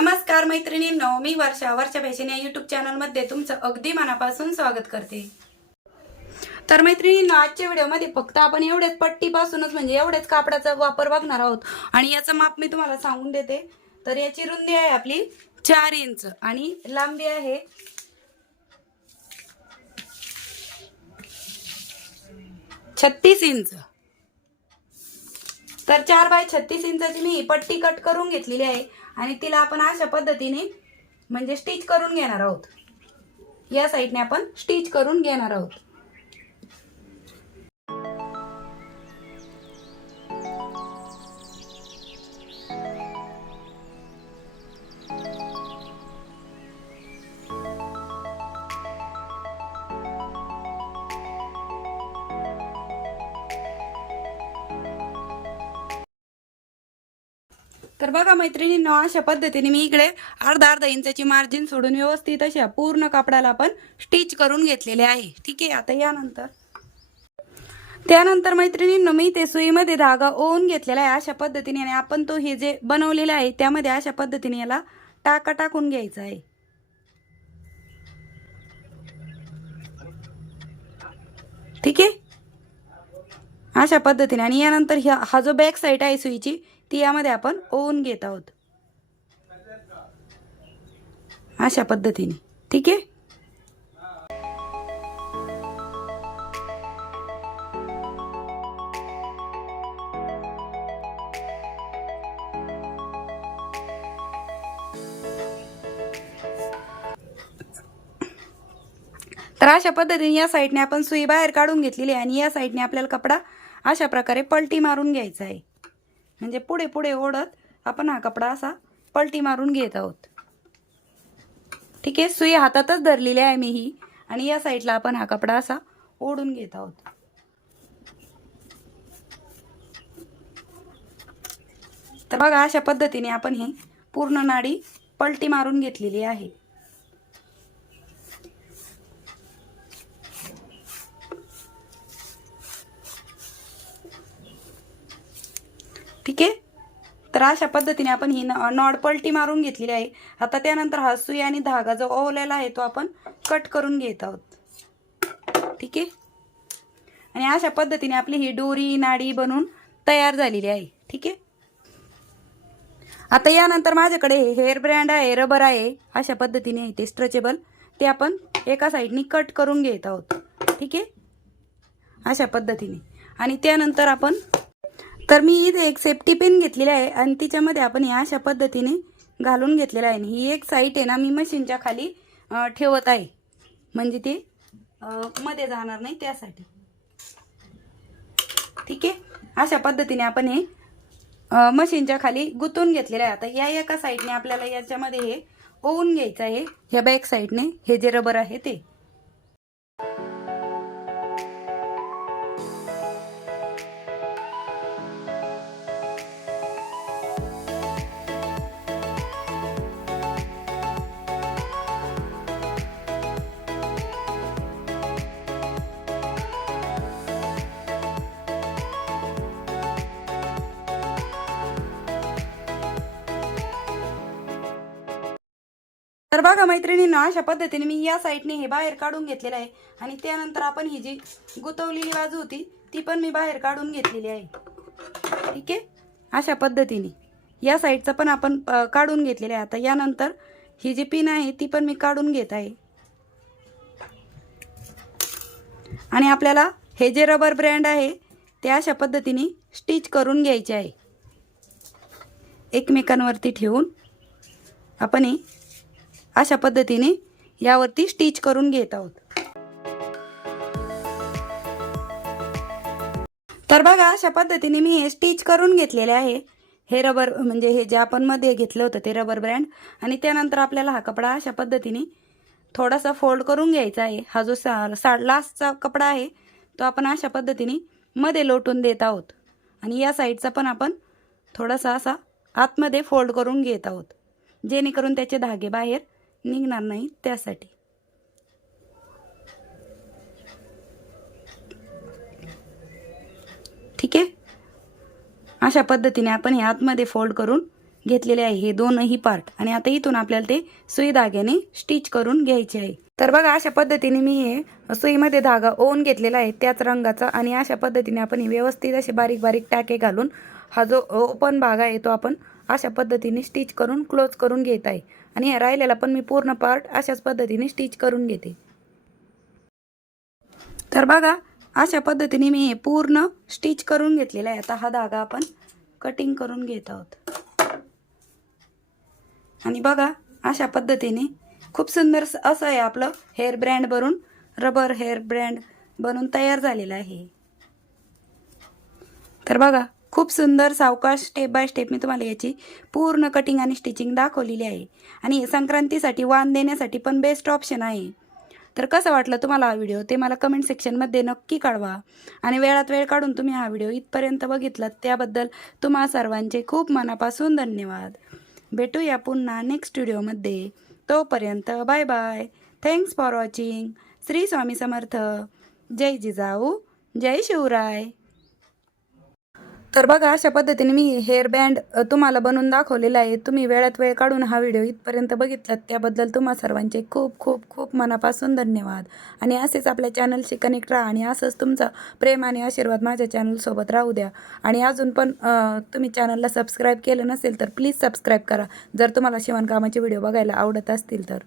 नमस्कार मैत्रिणींनो मी वर्षा वर्षा फॅशन या युट्यूब चॅनलमध्ये तुमचं अगदी मनापासून स्वागत करते. तर मैत्रिणींनो आजच्या व्हिडिओमध्ये फक्त आपण एवढ्याच पट्टीपासूनच म्हणजे एवढ्याच कापडाचा वापर बघणार आहोत. आणि याचं माप मी तुम्हाला सांगून देते. तर याची रुंदी आहे आपली चार इंच आणि लांबी आहे छत्तीस इंच. तर चार बाय छत्तीस इंचाची मी पट्टी कट करून घेतलेली आहे. आणि तिला आपण अशा पद्धतीने म्हणजे स्टिच करून घेणार आहोत. या साईडने आपण स्टिच करून घेणार आहोत. तर बघा मैत्रिणींनो अशा पद्धतीने मी इकडे अर्धा अर्धा इंचाची मार्जिन सोडून व्यवस्थित अशा पूर्ण कापडाला आपण स्टिच करून घेतलेले आहे. ठीक आहे आता यानंतर. त्यानंतर मैत्रिणींनो मी ते सुईमध्ये धागा ओवून घेतलेला आहे. अशा पद्धतीने आणि आपण तो हे जे बनवलेला आहे त्यामध्ये अशा पद्धतीने याला टाका टाकून घ्यायचा आहे. ठीक आहे? अशा पद्धतीने आणि यानंतर ह्या हा जो बॅक साईड आहे सुईची ती यामध्ये आपण ओवून घेत आहोत. अशा पद्धतीने. ठीक आहे? तर अशा पद्धतीने या साईडने आपण सुई बाहेर काढून घेतलेली आहे आणि या साईडने आपल्याला कपडा अशा प्रकारे पलटी मारून घ्यायचा आहे. म्हणजे पुढे पुढे ओढत आपण हा कपडा असा पलटी मारून घेत आहोत. ठीक आहे सुई हातातच धरलेली आहे मी ही आणि या साईडला आपण हा कपडा असा ओढून घेत आहोत. तर बघा अशा पद्धतीने आपण ही पूर्ण नाडी पलटी मारून घेतलेली आहे. ठीक आहे तर अशा पद्धतीने आपण ही न- नॉड पलटी मारून घेतलेली आहे. आता त्यानंतर हा सुई आणि धागा जो ओवलेला आहे तो आपण कट करून घेत आहोत. ठीक आहे? आणि अशा पद्धतीने आपली ही डोरी नाडी बनवून तयार झालेली आहे. ठीक आहे? आता यानंतर माझ्याकडे हेअर ब्रँड आहे रबर आहे. अशा पद्धतीने आहे ते स्ट्रेचेबल ते आपण एका साईडनी कट करून घेत आहोत. ठीक आहे? अशा पद्धतीने. आणि त्यानंतर आपण तर मी इथे एक सेफ्टी पिन घेतलेली आहे आणि तिच्यामध्ये आपण या अशा पद्धतीने घालून घेतलेलं आहे. ही एक साईट आहे ना मी मशीनच्या खाली ठेवत आहे. म्हणजे ते मध्ये जाणार नाही त्यासाठी. ठीक आहे? अशा पद्धतीने आपण हे मशीनच्या खाली गुंतून घेतलेलं आहे. आता या एका साईडने आपल्याला याच्यामध्ये हे ओवून घ्यायचं आहे. ह्या बॅक साईडने हे जे रबर आहे ते. तर बघा मैत्रिणींना अशा पद्धतीने मी या साईडने हे बाहेर काढून घेतलेलं आहे. आणि त्यानंतर आपण ही जी गुतवलेली बाजू होती ती पण मी बाहेर काढून घेतलेली आहे. ठीक आहे? अशा पद्धतीने. या साईडचं पण आपण काढून घेतलेलं आहे. आता यानंतर ही जी पिन आहे ती पण मी काढून घेत आहे. आणि आपल्याला हे जे रबर ब्रँड आहे ते अशा पद्धतीने स्टिच करून घ्यायचे आहे. एकमेकांवरती ठेवून आपण हे अशा पद्धतीने यावरती स्टिच करून घेत आहोत. तर बघा अशा पद्धतीने मी हे स्टिच करून घेतलेले आहे. हे रबर म्हणजे हे जे आपण मध्ये घेतलं होतं ते रबर ब्रँड आणि त्यानंतर आपल्याला हा कपडा अशा पद्धतीने थोडासा फोल्ड करून घ्यायचा आहे. हा जो सा सा लास्टचा कपडा आहे तो आपण अशा पद्धतीने मध्ये लोटून देत आहोत. आणि या साईडचा पण आपण थोडासा असा आतमध्ये फोल्ड करून घेत आहोत. जेणेकरून त्याचे धागे बाहेर निघणार नाही त्यासाठी. ठीक आहे? अशा पद्धतीने आपण हे आतमध्ये फोल्ड करून घेतलेले आहे. हे दोनही पार्ट आणि आता इथून आपल्याला ते सुई धाग्याने स्टिच करून घ्यायचे आहे. तर बघा अशा पद्धतीने मी हे सुईमध्ये धागा ओवून घेतलेला आहे त्याच रंगाचा. आणि अशा पद्धतीने आपण हे व्यवस्थित असे बारीक बारीक टाके घालून हा जो ओपन भाग आहे तो आपण अशा पद्धतीने स्टिच करून क्लोज करून घेत आहे. आणि राहिलेला पण मी पूर्ण पार्ट अशाच पद्धतीने स्टिच करून घेते. तर बघा अशा पद्धतीने मी हे पूर्ण स्टिच करून घेतलेला आहे. आता हा धागा आपण कटिंग करून घेत आहोत. आणि बघा अशा पद्धतीने खूप सुंदर असं आहे आपलं हेअर ब्रँड बनून रबर हेअर ब्रँड बनून तयार झालेलं आहे. तर बघा खूप सुंदर सावकाश स्टेप बाय स्टेप मी तुम्हाला याची पूर्ण कटिंग आणि स्टिचिंग दाखवलेली आहे. आणि संक्रांतीसाठी वाण देण्यासाठी पण बेस्ट ऑप्शन आहे. तर कसं वाटलं तुम्हाला हा व्हिडिओ ते मला कमेंट सेक्शनमध्ये नक्की कळवा. आणि वेळात वेळ काढून तुम्ही हा व्हिडिओ इथपर्यंत बघितलात त्याबद्दल तुम्हा सर्वांचे खूप मनापासून धन्यवाद. भेटूया पुन्हा नेक्स्ट व्हिडिओमध्ये तोपर्यंत bye bye thanks for watching Shri Swami Samarth. जय जिजाऊ. जय शिवराय. तर बघा अशा पद्धतीने मी हेअर बँड तुम्हाला बनवून दाखवलेला आहे. तुम्ही वेळात वेळ काढून हा व्हिडिओ इथपर्यंत बघितलात. त्याबद्दल तुम्हा सर्वांचे खूप खूप खूप मनापासून धन्यवाद. आणि असेच आपल्या चॅनलशी कनेक्ट राहा आणि असंच तुमचा प्रेम आणि आशीर्वाद माझ्या चॅनलसोबत राहू द्या. आणि अजून पण तुम्ही चॅनलला सबस्क्राईब केलं नसेल तर प्लीज सबस्क्राईब करा. जर तुम्हाला शिवणकामाचे व्हिडिओ बघायला आवडत असतील तर.